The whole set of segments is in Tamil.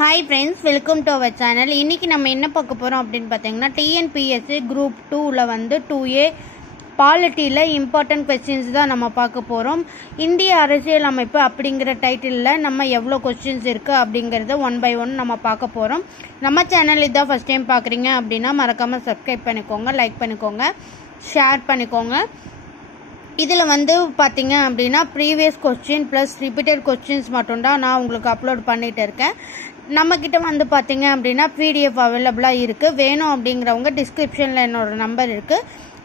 Hi friends, welcome to our channel. இன்னைக்கு நம்ம என்ன பார்க்க போறோம் அப்படினு பாத்தீங்கன்னா TNPSC group 2ல வந்து 2A பாலிட்டில இம்பார்ட்டன்ட் क्वेश्चंस தான் நம்ம பார்க்க போறோம். இந்திய அரசியல் அமைப்பு அப்படிங்கற டைட்டில்ல நம்ம எவ்வளவு क्वेश्चंस இருக்கு அப்படிங்கறத ஒன் பை ஒன் நம்ம பார்க்க போறோம். நம்ம சேனல் இத ஃபர்ஸ்ட் டைம் பார்க்கறீங்க அப்படினா மறக்காம Subscribe பண்ணிக்கோங்க, லைக் பண்ணிக்கோங்க, ஷேர் பண்ணிக்கோங்க. இதுல வந்து பாத்தீங்க அப்படினா previous question plus repeated questions மட்டும் தான் நான் உங்களுக்கு அப்லோட் பண்ணிட்டு இருக்கேன். நம்ம கிட்ட வந்து பாத்தீங்க அப்படினா PDF அவேலபிளா இருக்கு. வேணும் அப்படிங்கறவங்க டிஸ்கிரிப்ஷன்ல என்னோட நம்பர் இருக்கு,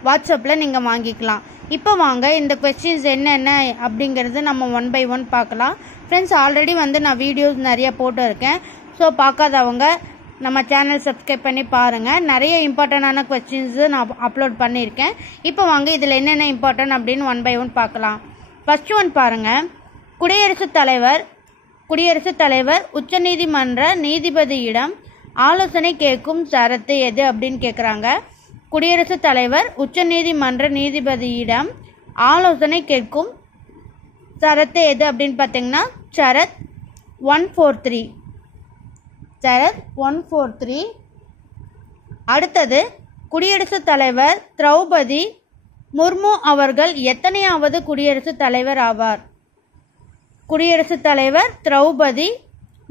வாட்ஸ்அப்ல நீங்க வாங்கிக்கலாம். இப்போ வாங்க இந்த क्वेश्चंस என்னென்ன அப்படிங்கறது நம்ம ஒன் பை ஒன் பார்க்கலாம். फ्रेंड्स ஆல்ரெடி வந்து நான் வீடியோஸ் நிறைய போட்டு இருக்கேன். சோ பார்க்காதவங்க நம்ம சேனல் சப்ஸ்கிரைப் பண்ணி பாருங்க. நிறைய இம்பார்ட்டன்டான क्वेश्चंस நான் அப்லோட் பண்ணிருக்கேன். இப்போ வாங்க இதுல என்னென்ன இம்பார்ட்டன்ட் அப்படினு ஒன் பை ஒன் பார்க்கலாம். ஃபர்ஸ்ட் ஒன் பாருங்க. குடியரசுத் தலைவர் உச்சநீதிமன்ற நீதிபதியிடம் ஆலோசனை கேட்கும் சரத்து எது அப்படின்னு கேக்குறாங்க. குடியரசுத் தலைவர் உச்சநீதிமன்ற நீதிபதியிடம் ஆலோசனை கேட்கும் சரத்து எது அப்படின்னு பாத்தீங்கன்னா சரத் 143. சரத் 143. அடுத்தது குடியரசுத் தலைவர் திரௌபதி முர்மு அவர்கள் எத்தனையாவது குடியரசுத் தலைவர் ஆவார்? குடியரசுத் தலைவர் திரௌபதி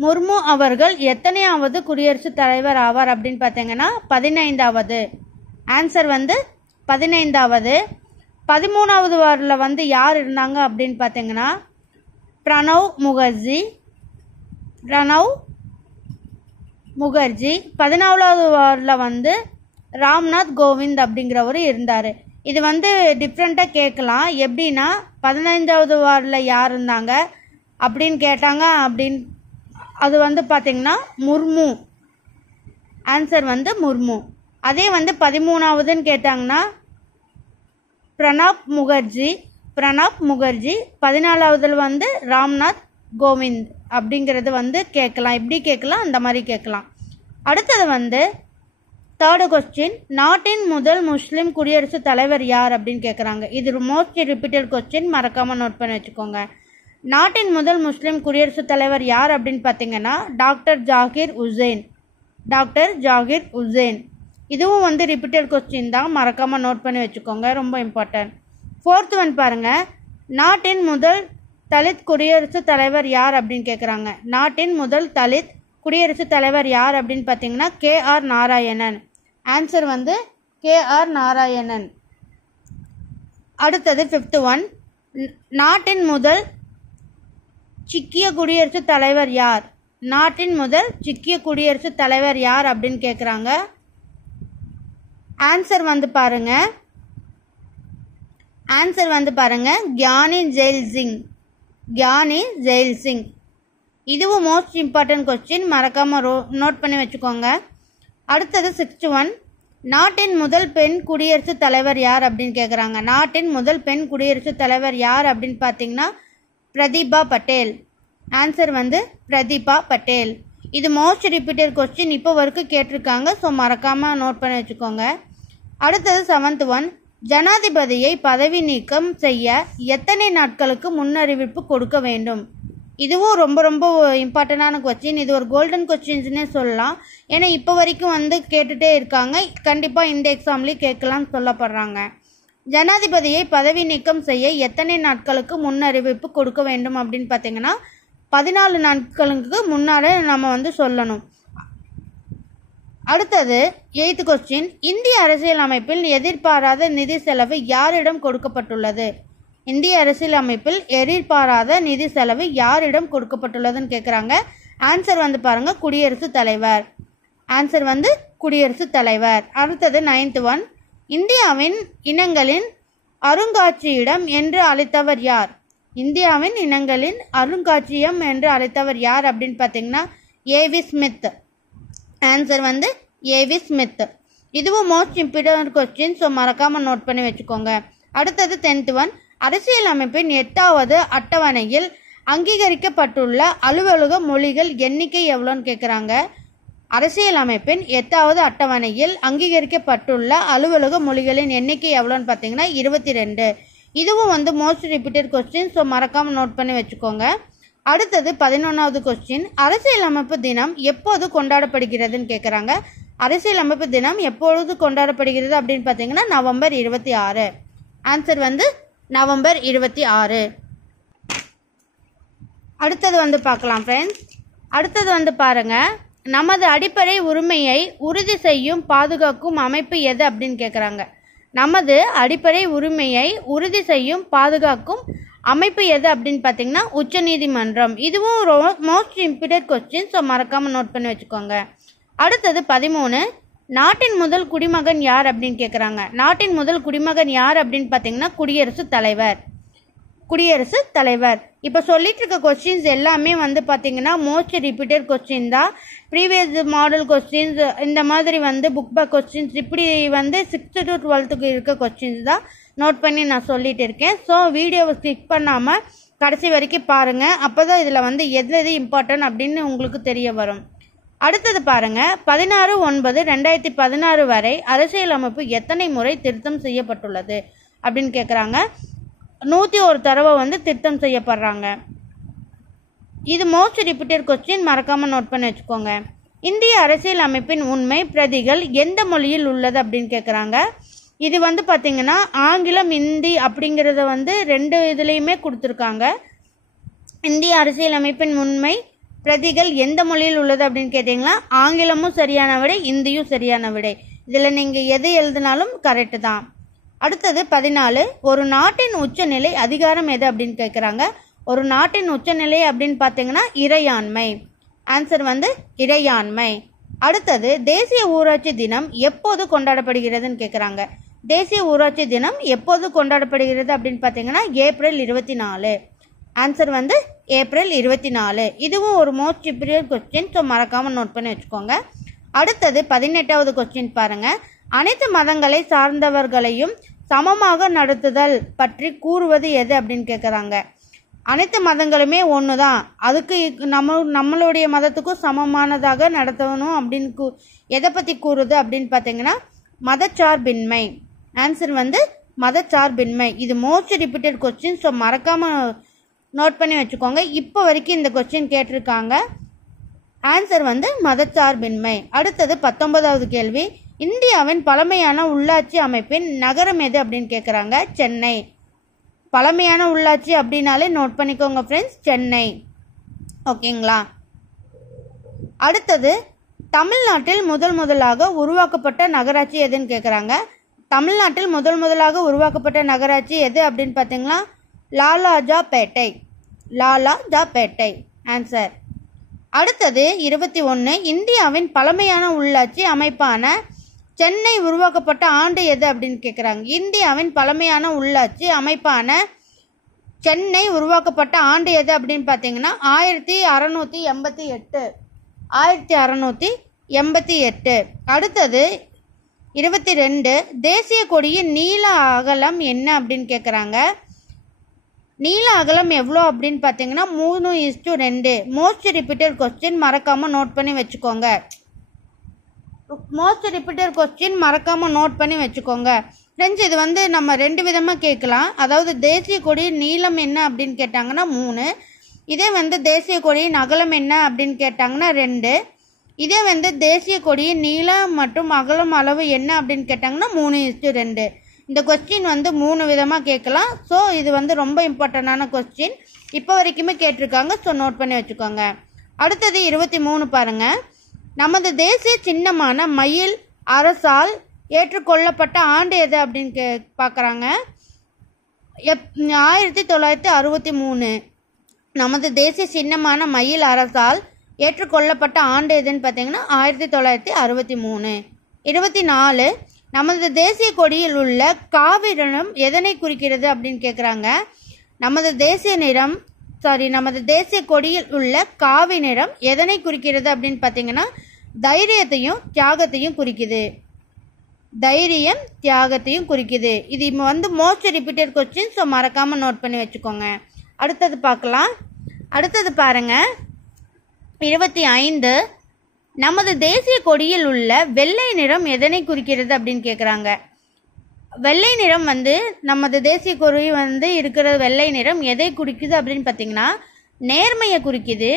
முர்மு அவர்கள் எத்தனையாவது குடியரசுத் தலைவர் ஆவார் அப்படின்னு பாத்தீங்கன்னா 15வது. ஆன்சர் வந்து 15வது. 13வது வார்டுல வந்து யார் இருந்தாங்க அப்படின்னு பாத்தீங்கன்னா பிரணவ் முகர்ஜி. 14வது வார்டுல வந்து ராம்நாத் கோவிந்த் அப்படிங்கிறவரு இருந்தாரு. இது வந்து டிஃப்ரெண்டா கேட்கலாம். எப்படின்னா 15வது வார்டுல யார் இருந்தாங்க அப்படின்னு கேட்டாங்க அப்படின்னு அது வந்து பாத்தீங்கன்னா முர்மு. ஆன்சர் வந்து முர்மு. அதே வந்து 13வதுன்னு கேட்டாங்கன்னா பிரணாப் முகர்ஜி. 14வதுல வந்து ராம்நாத் கோவிந்த் அப்படிங்கறது வந்து கேட்கலாம். இப்படி கேட்கலாம், அந்த மாதிரி கேட்கலாம். அடுத்தது வந்து தேர்ட் கொஸ்டின். நாட்டின் முதல் முஸ்லிம் குடியரசுத் தலைவர் யார் அப்படின்னு கேக்குறாங்க. இது மோஸ்ட் ரிப்பீட்டட் கொஸ்டின், மறக்காம நோட் பண்ணி வச்சுக்கோங்க. நாட்டின் முதல் முஸ்லிம் குடியரசுத் தலைவர் யார் அப்படின்னு பாத்தீங்கன்னா டாக்டர் ஜாகிர் உசேன். இதுவும் வந்து ரிப்பீட்டட் கொஸ்டின் தான், மறக்காம நோட் பண்ணி வச்சுக்கோங்க, ரொம்ப இம்பார்ட்டன்ட். ஃபோர்த் ஒன் பாருங்க. நாட்டின் முதல் தலித் குடியரசுத் தலைவர் யார் அப்படின்னு கேக்குறாங்க. நாட்டின் முதல் தலித் குடியரசுத் தலைவர் யார் அப்படின்னு பாத்தீங்கன்னா KR நாராயணன். ஆன்சர் வந்து KR நாராயணன். அடுத்தது ஃபிஃப்த் ஒன். நாட்டின் முதல் சிக்கிய குடியரசுத் தலைவர் யார்? நாட்டின் முதல் சிக்கிய குடியரசுத் தலைவர் யார் அப்படின்னு கேக்குறாங்க. ஆன்சர் வந்து பாருங்க கியானி ஜெயில் சிங். இதுவும் மோஸ்ட் இம்பார்ட்டன்ட் கொஸ்டின், மறக்காம நோட் பண்ணி வச்சுக்கோங்க. அடுத்தது சிக்ஸ்த் ஒன். நாட்டின் முதல் பெண் குடியரசுத் தலைவர் யார் அப்படின்னு கேக்குறாங்க. நாட்டின் முதல் பெண் குடியரசுத் தலைவர் யார் அப்படின்னு பாத்தீங்கன்னா பிரதிபா பட்டேல். ஆன்சர் வந்து பிரதிபா பட்டேல். இது மோஸ்ட் ரிப்பீட்டட் கொஸ்டின், இப்போ வரைக்கும் கேட்டிருக்காங்க. ஸோ மறக்காம நோட் பண்ணி வச்சுக்கோங்க. அடுத்தது செவன்த் ஒன். ஜனாதிபதியை பதவி நீக்கம் செய்ய எத்தனை நாட்களுக்கு முன்னறிவிப்பு கொடுக்க வேண்டும்? இதுவும் ரொம்ப ரொம்ப இம்பார்ட்டன்டான கொஸ்டின். இது ஒரு கோல்டன் கொஸ்டின்ஸ்னே சொல்லலாம். ஏன்னா இப்போ வரைக்கும் வந்து கேட்டுட்டே இருக்காங்க. கண்டிப்பா இந்த எக்ஸாம்லயும் கேட்கலாம்னு சொல்லப்படுறாங்க. ஜனாதிபதியை பதவி நீக்கம் செய்ய எத்தனை நாட்களுக்கு முன்னறிவிப்பு கொடுக்க வேண்டும் அப்படின்னு பாத்தீங்கன்னா 14 நாட்களுக்கு முன்னாடி நம்ம வந்து சொல்லணும். அடுத்தது 8th கொஸ்டின். இந்திய அரசியல் அமைப்பில் எதிர்பாராத நிதி செலவு யாரிடம் கொடுக்கப்பட்டுள்ளது? இந்திய அரசியல் அமைப்பில் எதிர்பாராத நிதி செலவு யாரிடம் கொடுக்கப்பட்டுள்ளதுன்னு கேக்குறாங்க. ஆன்சர் வந்து பாருங்க குடியரசுத் தலைவர். ஆன்சர் வந்து குடியரசுத் தலைவர். அடுத்தது 9th ஒன். இந்தியாவின் இனங்களின் அருங்காட்சியிடம் என்று அழைத்தவர் யார்? இந்தியாவின் இனங்களின் அருங்காட்சியம் என்று அழைத்தவர் யார் அப்படின்னு பாத்தீங்கன்னா ஏவி ஸ்மித். ஆன்சர் வந்து ஏவி ஸ்மித். இதுவும் மோஸ்ட் இம்பார்ட்டன்ட் கொஸ்டின், ஸோ மறக்காம நோட் பண்ணி வச்சுக்கோங்க. அடுத்தது 10th ஒன். அரசியல் அமைப்பின் 8வது அட்டவணையில் அங்கீகரிக்கப்பட்டுள்ள அலுவலக மொழிகள் எண்ணிக்கை எவ்வளோன்னு கேக்குறாங்க. அரசியல் அமைப்பின் 8வது அட்டவணையில் அங்கீகரிக்கப்பட்டுள்ள அலுவலக மொழிகளின் எண்ணிக்கை எவ்வளோன்னு பாத்தீங்கன்னா 22. இதுவும் வந்து மோஸ்ட் ரிப்பீட்டட் கொஸ்டின், ஸோ மறக்காம நோட் பண்ணி வச்சுக்கோங்க. அடுத்தது 11வது கொஸ்டின், அரசியலமைப்பு தினம் எப்போது கொண்டாடப்படுகிறதுன்னு கேட்குறாங்க. அரசியலமைப்பு தினம் எப்பொழுது கொண்டாடப்படுகிறது அப்படின்னு பார்த்தீங்கன்னா நவம்பர் 26. ஆன்சர் வந்து நவம்பர் 26. அடுத்தது வந்து பார்க்கலாம் ஃப்ரெண்ட்ஸ். அடுத்தது வந்து பாருங்க, நமது அடிப்படை உரிமையை உறுதி செய்யும் பாதுகாக்கும் அமைப்பு எது அப்படின்னு கேட்குறாங்க. நமது அடிப்படை உரிமையை உறுதி செய்யும் பாதுகாக்கும் அமைப்பு எது அப்படின்னு பார்த்தீங்கன்னா உச்சநீதிமன்றம். இதுவும் மோஸ்ட் இம்பார்ட்டன்ட் கொஸ்டின், ஸோ மறக்காமல் நோட் பண்ணி வச்சுக்கோங்க. அடுத்தது 13, நாட்டின் முதல் குடிமகன் யார் அப்படின்னு கேட்குறாங்க. நாட்டின் முதல் குடிமகன் யார் அப்படின்னு பார்த்தீங்கன்னா குடியரசுத் தலைவர். குடியரசுத் தலைவர். இப்போ சொல்லிட்டு இருக்க கொஸ்டின்ஸ் எல்லாமே வந்து பார்த்தீங்கன்னா மோஸ்ட் ரிப்பீட்டட் கொஸ்டின் தான். ப்ரீவியஸ் மாடல் கொஸ்டின்ஸ் இந்த மாதிரி வந்து புக் பேக் கொஸ்டின்ஸ் இப்படி வந்து 6th to 12th இருக்க கொஸ்டின்ஸ் தான் நோட் பண்ணி நான் சொல்லிட்டு இருக்கேன். ஸோ வீடியோவை ஸ்கிப் பண்ணாமல் கடைசி வரைக்கும் பாருங்கள். அப்போ தான் இதில் வந்து எது எது இம்பார்ட்டன்ட் அப்படின்னு உங்களுக்கு தெரிய வரும். அடுத்தது பாருங்க, 16/9/2016 வரை அரசியலமைப்பு எத்தனை முறை திருத்தம் செய்யப்பட்டுள்ளது அப்படின்னு கேட்குறாங்க. 101 தடவை வந்து திருத்தம் செய்யப்படுறாங்க. இது மோஸ்ட் ரிப்பீட்டட் கொஸ்டின், மறக்காம நோட் பண்ணி வச்சுக்கோங்க. இந்திய அரசியல் அமைப்பின் உண்மை பிரதிகள் எந்த மொழியில் உள்ளது அப்படின்னு கேட்குறாங்க. இது வந்து பார்த்தீங்கன்னா ஆங்கிலம் இந்தி அப்படிங்கிறத வந்து 2 இதுலேயுமே கொடுத்துருக்காங்க. இந்திய அரசியல் அமைப்பின் உண்மை பிரதிகள் எந்த மொழியில் உள்ளது அப்படின்னு கேட்டீங்கன்னா ஆங்கிலமும் சரியான விடை, இந்தியும் சரியான விடை. இதில் நீங்கள் எது எழுதினாலும் கரெக்டு தான். அடுத்தது 14, ஒரு நாட்டின் உச்சநிலை அதிகாரம் எது அப்படின்னு கேட்குறாங்க. ஒரு நாட்டின் உச்சநிலை அப்படின்னு பார்த்தீங்கன்னா இறையாண்மை. ஆன்சர் வந்து இறையாண்மை. அடுத்தது தேசிய ஊராட்சி தினம் எப்போது கொண்டாடப்படுகிறதுன்னு கேட்குறாங்க. தேசிய ஊராட்சி தினம் எப்போது கொண்டாடப்படுகிறது அப்படின்னு பார்த்தீங்கன்னா ஏப்ரல் 24. ஆன்சர் வந்து ஏப்ரல் 24. இதுவும் ஒரு மோஸ்ட் இம்பார்ட்டன்ட் கொஸ்டின், ஸோ மறக்காமல் நோட் பண்ணி வச்சுக்கோங்க. அடுத்தது 18வது கொஸ்டின் பாருங்க, அனைத்து மதங்களை சார்ந்தவர்களையும் சமமாக நடத்துதல் பற்றி கூறுவது எது அப்படின்னு கேட்குறாங்க. அனைத்து மதங்களுமே ஒன்று தான், அதுக்கு நம்மளுடைய மதத்துக்கும் சமமானதாக நடத்தணும் அப்படின்னு எதை பற்றி கூறுது அப்படின்னு பார்த்தீங்கன்னா மதச்சார்பின்மை. ஆன்சர் வந்து மதச்சார்பின்மை. இது மோஸ்ட் ரிப்பீட்டட் கொஸ்டின், ஸோ மறக்காமல் நோட் பண்ணி வச்சுக்கோங்க. இப்போ வரைக்கும் இந்த கொஸ்டின் கேட்டிருக்காங்க. ஆன்சர் வந்து மதச்சார்பின்மை. அடுத்தது 19வது கேள்வி, இந்தியாவின் பழமையான உள்ளாட்சி அமைப்பின் நகரம் எது அப்படின்னு கேட்குறாங்க. சென்னை. பழமையான உள்ளாட்சி அப்படின்னாலே நோட் பண்ணிக்கோங்க ஃப்ரெண்ட்ஸ், சென்னை. ஓகேங்களா. அடுத்தது தமிழ்நாட்டில் முதலாக உருவாக்கப்பட்ட நகராட்சி எதுன்னு கேட்குறாங்க. தமிழ்நாட்டில் முதலாக உருவாக்கப்பட்ட நகராட்சி எது அப்படின்னு பார்த்தீங்கன்னா லாலாஜாபேட்டை. லாலாஜாபேட்டை. ஆன்சர். அடுத்தது 21, இந்தியாவின் பழமையான உள்ளாட்சி அமைப்பான சென்னை உருவாக்கப்பட்ட ஆண்டு எது அப்படின்னு கேட்குறாங்க. இந்தியாவின் பழமையான உள்ளாட்சி அமைப்பான சென்னை உருவாக்கப்பட்ட ஆண்டு எது அப்படின்னு பார்த்தீங்கன்னா 1688. 1688. அடுத்தது 22, தேசிய கொடியின் நீள அகலம் என்ன அப்படின்னு கேட்குறாங்க. நீள அகலம் எவ்வளோ அப்படின்னு பார்த்தீங்கன்னா 3:2. மோஸ்ட் ரிப்பீட்டட் கொஸ்டின், மறக்காமல் நோட் பண்ணி வச்சுக்கோங்க. மோஸ்ட் ரிப்பீட்டட் கொஸ்டின் மறக்காமல் நோட் பண்ணி வச்சுக்கோங்க ஃப்ரெண்ட்ஸ். இது வந்து நம்ம 2 விதமாக கேட்கலாம். அதாவது தேசிய கொடியின் நீளம் என்ன அப்படின்னு கேட்டாங்கன்னா 3. இதே வந்து தேசிய கொடியின் அகலம் என்ன அப்படின்னு கேட்டாங்கன்னா 2. இதே வந்து தேசிய கொடியின் நீளம் மற்றும் அகலம் அளவு என்ன அப்படின்னு கேட்டாங்கன்னா 3:2. இந்த கொஸ்டின் வந்து 3 விதமாக கேட்கலாம். ஸோ இது வந்து ரொம்ப இம்பார்ட்டண்டான கொஸ்டின், இப்போ வரைக்குமே கேட்டிருக்காங்க. ஸோ நோட் பண்ணி வச்சுக்கோங்க. அடுத்தது 23 பாருங்க, நமது தேசிய சின்னமான மயில் அரசால் ஏற்றுக்கொள்ளப்பட்ட ஆண்டு எது அப்படின்னு பார்க்குறாங்க. 1963. நமது தேசிய சின்னமான மயில் அரசால் ஏற்றுக்கொள்ளப்பட்ட ஆண்டு எதுன்னு பார்த்தீங்கன்னா 1963. 24, நமது தேசிய கொடியில் உள்ள காவி நிறம் எதனை குறிக்கிறது அப்படின்னு கேட்குறாங்க. நமது தேசிய கொடியில் உள்ள காவி நிறம் எதனை குறிக்கிறது அப்படின்னு பார்த்தீங்கன்னா தைரியத்தையும் தியாகத்தையும் குறிக்குது. தைரியம் தியாகத்தையும் குறிக்குது. இது வந்து மோஸ்ட் ரிப்பீட்டட் கொஸ்டின், ஸோ மறக்காமல் நோட் பண்ணி வச்சுக்கோங்க. அடுத்தது பார்க்கலாம். அடுத்தது பாருங்க 25, நமது தேசிய கொடியில் உள்ள வெள்ளை நிறம் எதனை குறிக்கிறது அப்படின்னு கேட்குறாங்க. வெள்ளை நிறம் வந்து நமது தேசிய கொடி வந்து இருக்கிற வெள்ளை நிறம் எதை குறிக்குது அப்படின்னு பார்த்தீங்கன்னா நேர்மையை குறிக்குது.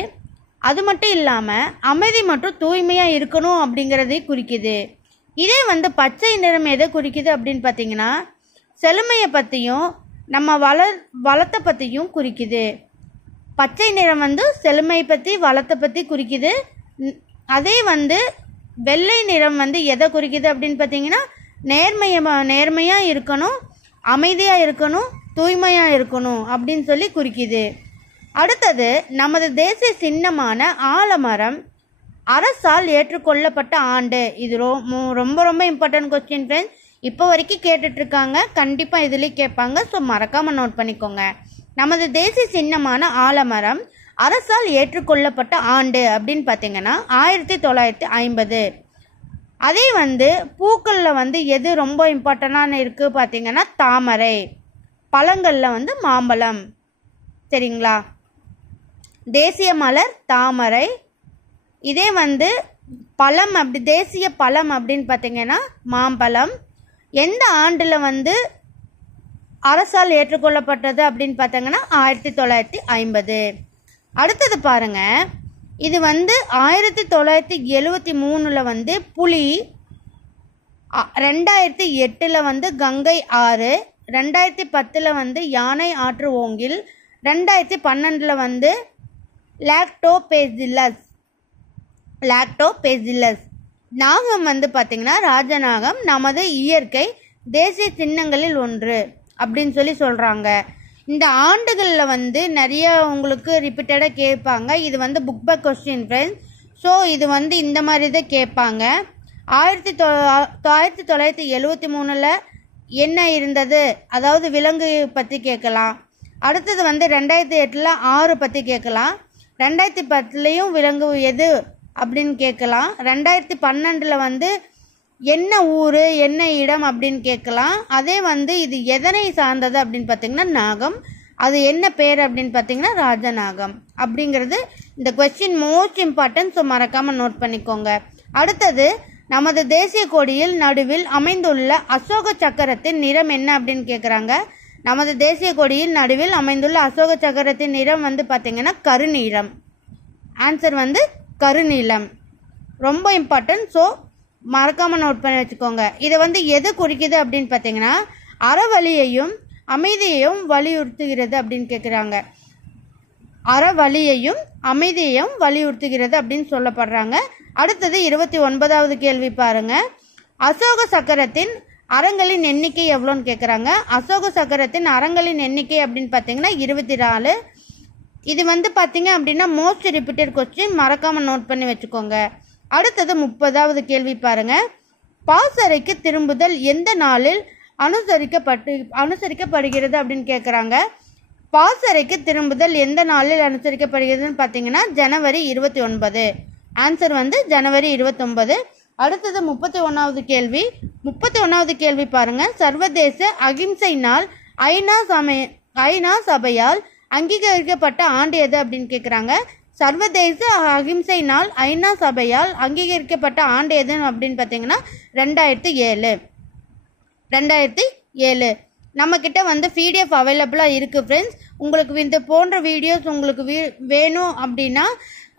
அது மட்டும் இல்லாமல் அமைதி மற்றும் தூய்மையாக இருக்கணும் அப்படிங்கிறதை குறிக்குது. இதே வந்து பச்சை நிறம் எதை குறிக்குது அப்படின்னு பார்த்தீங்கன்னா செழுமையை பற்றியும் நம்ம வளத்தை பற்றியும் குறிக்குது. பச்சை நிறம் வந்து செழுமை பற்றி வளத்தை பற்றி குறிக்குது. அதே வந்து வெள்ளை நிறம் வந்து எதை குறிக்குது அப்படின்னு பார்த்தீங்கன்னா நேர்மையாக இருக்கணும், அமைதியாக இருக்கணும், தூய்மையாக இருக்கணும் அப்படின்னு சொல்லி குறிக்குது. அடுத்தது நமது தேசிய சின்னமான ஆலமரம் அரசால் ஏற்றுக்கொள்ளப்பட்ட ஆண்டு. இது ரொம்ப ரொம்ப இம்பார்ட்டன்ட் கொஸ்டின் ஃப்ரெண்ட்ஸ். இப்போ வரைக்கும் கேட்டுட்டு இருக்காங்க, கண்டிப்பாக இதுலேயும் கேட்பாங்க. ஸோ மறக்காமல் நோட் பண்ணிக்கோங்க. நமது தேசிய சின்னமான ஆலமரம் அரசால் ஏற்றுக்கொள்ளப்பட்ட ஆண்டு அப்படின்னு பார்த்தீங்கன்னா 1950. அதே வந்து பூக்களில் வந்து எது ரொம்ப இம்பார்ட்டண்டான இருக்குது பார்த்தீங்கன்னா தாமரை. பழங்களில் வந்து மாம்பழம். சரிங்களா? தேசிய மலர் தாமரை. இதே வந்து பழம் தேசிய பழம் அப்படின்னு பார்த்தீங்கன்னா மாம்பழம். எந்த ஆண்டில் வந்து அரசால் ஏற்றுக்கொள்ளப்பட்டது அப்படின்னு பார்த்தீங்கன்னா 1950. அடுத்தது பாருங்க, இது வந்து 1973 வந்து புலி, 2008 வந்து கங்கை ஆறு, 2010 வந்து யானை ஆற்று ஓங்கில், 2012 வந்து லாக்டோபேசில்லஸ். நாகம் வந்து பார்த்தீங்கன்னா ராஜநாகம் நமது இயற்கை தேசிய சின்னங்களில் ஒன்று அப்படின்னு சொல்லி சொல்கிறாங்க. இந்த ஆண்டுகளில் வந்து நிறைய உங்களுக்கு ரிப்பீட்டடாக கேட்பாங்க. இது வந்து book back question friends. So இது வந்து இந்த மாதிரி தான் கேட்பாங்க. 1973 என்ன இருந்தது, அதாவது விலங்கு பற்றி கேட்கலாம். அடுத்தது வந்து 2008 ஆறு பற்றி கேட்கலாம். 2010 விலங்கு எது அப்படின்னு கேட்கலாம். 2012 வந்து என்ன ஊர் என்ன இடம் அப்படின்னு கேட்கலாம். அதே வந்து இது எதனை சார்ந்தது அப்படின்னு பார்த்தீங்கன்னா நாகம். அது என்ன பேர் அப்படின்னு பார்த்தீங்கன்னா ராஜநாகம். அப்படிங்கிறது இந்த கொஸ்டின் மோஸ்ட் இம்பார்ட்டன்ட். ஸோ மறக்காமல் நோட் பண்ணிக்கோங்க. அடுத்தது நமது தேசிய கொடியில் நடுவில் அமைந்துள்ள அசோக சக்கரத்தின் நிறம் என்ன அப்படின்னு கேட்குறாங்க. நமது தேசிய கொடியில் நடுவில் அமைந்துள்ள அசோக சக்கரத்தின் நிறம் வந்து பார்த்தீங்கன்னா கருநீலம். ஆன்சர் வந்து கருநீலம். ரொம்ப இம்பார்ட்டன்ட். ஸோ மறக்காமல் நோட் பண்ணி வச்சுக்கோங்க. இதை வந்து எது குறிக்குது அப்படின்னு பார்த்தீங்கன்னா அறவழியையும் அமைதியையும் வலியுறுத்துகிறது அப்படின்னு கேட்குறாங்க. அறவழியையும் அமைதியையும் வலியுறுத்துகிறது அப்படின்னு சொல்லப்படுறாங்க. அடுத்தது 29வது கேள்வி பாருங்க. அசோக சக்கரத்தின் அறங்களின் எண்ணிக்கை எவ்வளோன்னு கேட்குறாங்க. அசோக சக்கரத்தின் அறங்களின் எண்ணிக்கை அப்படின்னு பார்த்தீங்கன்னா 24. இது வந்து பார்த்தீங்க அப்படின்னா மோஸ்ட் ரிப்பீட்டட் கொஸ்டின். மறக்காமல் நோட் பண்ணி வச்சுக்கோங்க. அடுத்தது 30வது கேள்வி பாருங்க. பாசறைக்கு திரும்புதல் எந்த நாளில் அனுசரிக்கப்படுகிறது அப்படின்னு கேட்குறாங்க. பாசறைக்கு திரும்புதல் எந்த நாளில் அனுசரிக்கப்படுகிறதுன்னு பார்த்தீங்கன்னா ஜனவரி 29. ஆன்சர் வந்து ஜனவரி 29. அடுத்தது 31வது கேள்வி. 31வது கேள்வி பாருங்க. சர்வதேச அகிம்சை நாள் ஐநா சபையால் அங்கீகரிக்கப்பட்ட ஆண்டு எது அப்படின்னு கேட்குறாங்க. சர்வதேச அகிம்சை நாள் ஐநா சபையால் அங்கீகரிக்கப்பட்ட ஆண்டு எது அப்படின்னு பார்த்தீங்கன்னா 2007. நம்மக்கிட்ட வந்து PDF அவைலபிளாக இருக்குது ஃப்ரெண்ட்ஸ். உங்களுக்கு இந்த போன்ற வீடியோஸ் உங்களுக்கு வேணும் அப்படின்னா,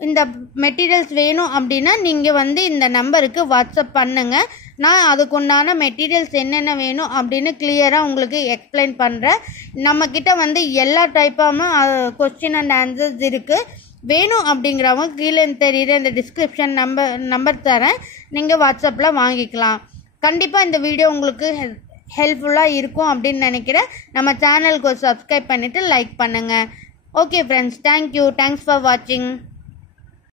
இந்த மெட்டீரியல்ஸ் வேணும் அப்படின்னா நீங்கள் வந்து இந்த நம்பருக்கு வாட்ஸ்அப் பண்ணுங்கள். நான் அதுக்குண்டான மெட்டீரியல்ஸ் என்னென்ன வேணும் அப்படின்னு கிளியராக உங்களுக்கு எக்ஸ்பிளைன் பண்ணுறேன். நம்மக்கிட்ட வந்து எல்லா டைப்பான கொஸ்டின் அண்ட் ஆன்சர்ஸ் இருக்குது. வேணும் அப்படிங்கிறவங்க கீழே தெரியுற இந்த டிஸ்கிரிப்ஷன் நம்பர் தரேன், நீங்கள் வாட்ஸ்அப்பில் வாங்கிக்கலாம். கண்டிப்பாக இந்த வீடியோ உங்களுக்கு ஹெல்ப்ஃபுல்லாக இருக்கும் அப்படின்னு நினைக்கிறேன். நம்ம சேனலுக்கு சப்ஸ்கிரைப் பண்ணிவிட்டு லைக் பண்ணுங்கள். Okay friends, thank you. Thanks for வாட்சிங்.